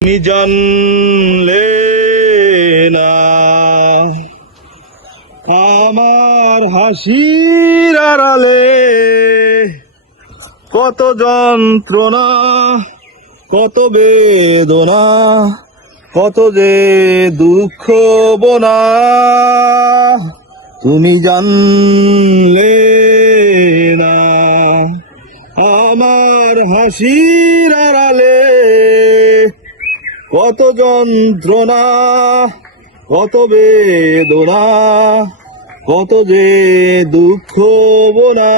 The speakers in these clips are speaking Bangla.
তুমি জানলে না আমার হাসির আড়ালে কত যন্ত্রণা, কত বেদনা, কত যে দুঃখ বোনা। তুমি জানলে না আমার হাসির আড়ালে কত যন্ত্রণা, কত বেদনা, কত যে দুঃখ বোনা।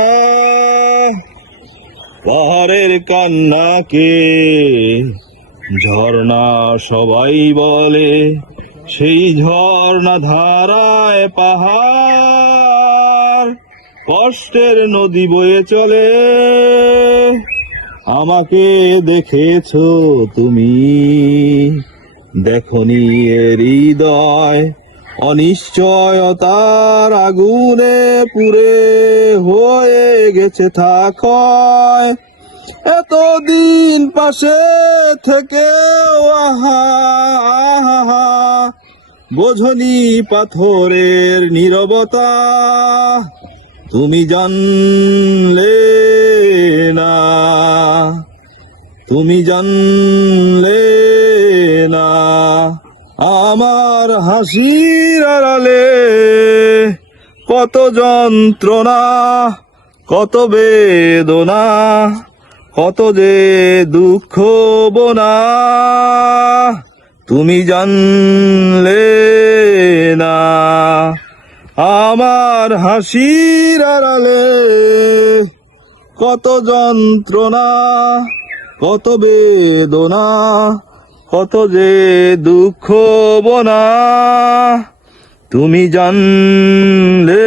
পাহাড়ের কান্নাকে ঝর্ণা সবাই বলে, সেই ঝর্ণা ধারায় পাহাড় কষ্টের নদী বয়ে চলে। আমাকে দেখেছো তুমি, দেখনি এ হৃদয় অনিশ্চয়তার আগুনে পুড়ে হয়ে গেছে থাকয়। এতদিন পাশে থেকে আহা আহা বোঝনি পাথরের নীরবতা। তুমি জানলে না, তুমি জানলে না আমার হাসির আড়ালে কত যন্ত্রণা, কত বেদনা, কত যে দুঃখ বোনা। তুমি জানলে না আমার হাসির আড়ালে কত যন্ত্রণা, কত বেদনা, কত যে দুঃখ বোনা। তুমি জানলে